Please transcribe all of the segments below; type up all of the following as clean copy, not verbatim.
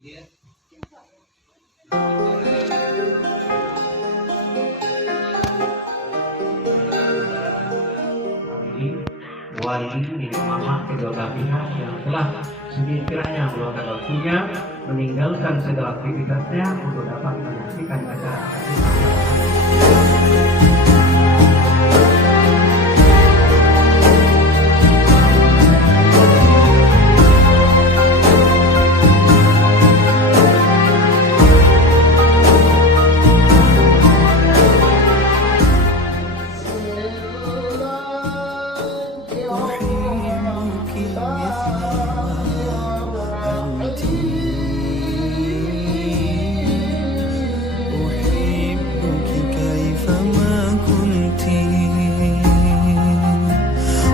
Wali mama kedua belah pihak yang telah sekiranya meluangkan waktunya meninggalkan segala aktivitasnya untuk dapat menyaksikan acara.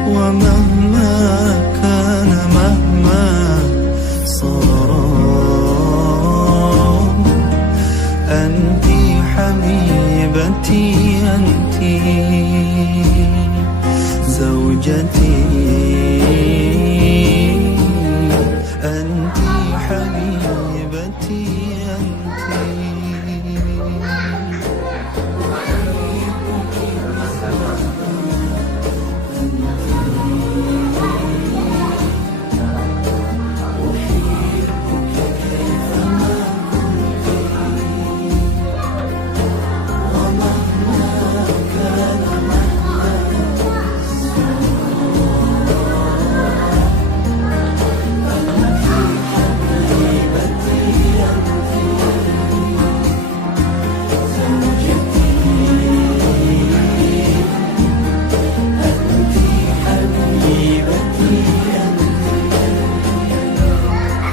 ومهما كان مهما صار أنت حبيبتي أنت زوجتي أنت حبيبتي أنت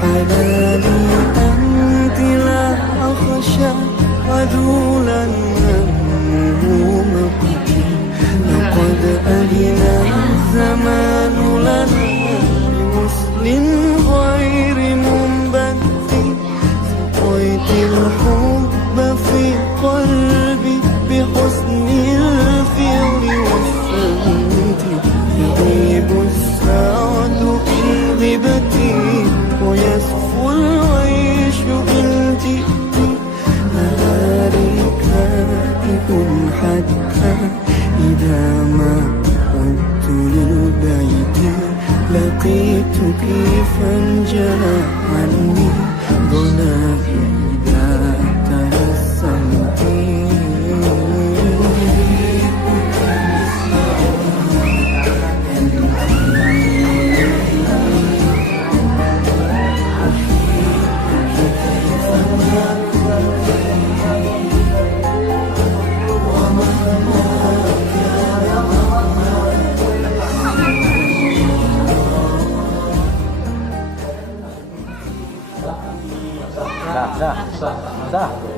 حلالي أنت لا أخشى عذولا منه مقتي لقد أذن الزمان لنا بوصل غير منبت سقيت الحب في قلبي بحسن الفعل والصمت يغيب السعد إن غبتي ويصفو العيش إن جئت نهاري كائن حتى إذا ما عدت للبيت لقيتك فانجلى عني ظلامي إذا تبسمت Dah.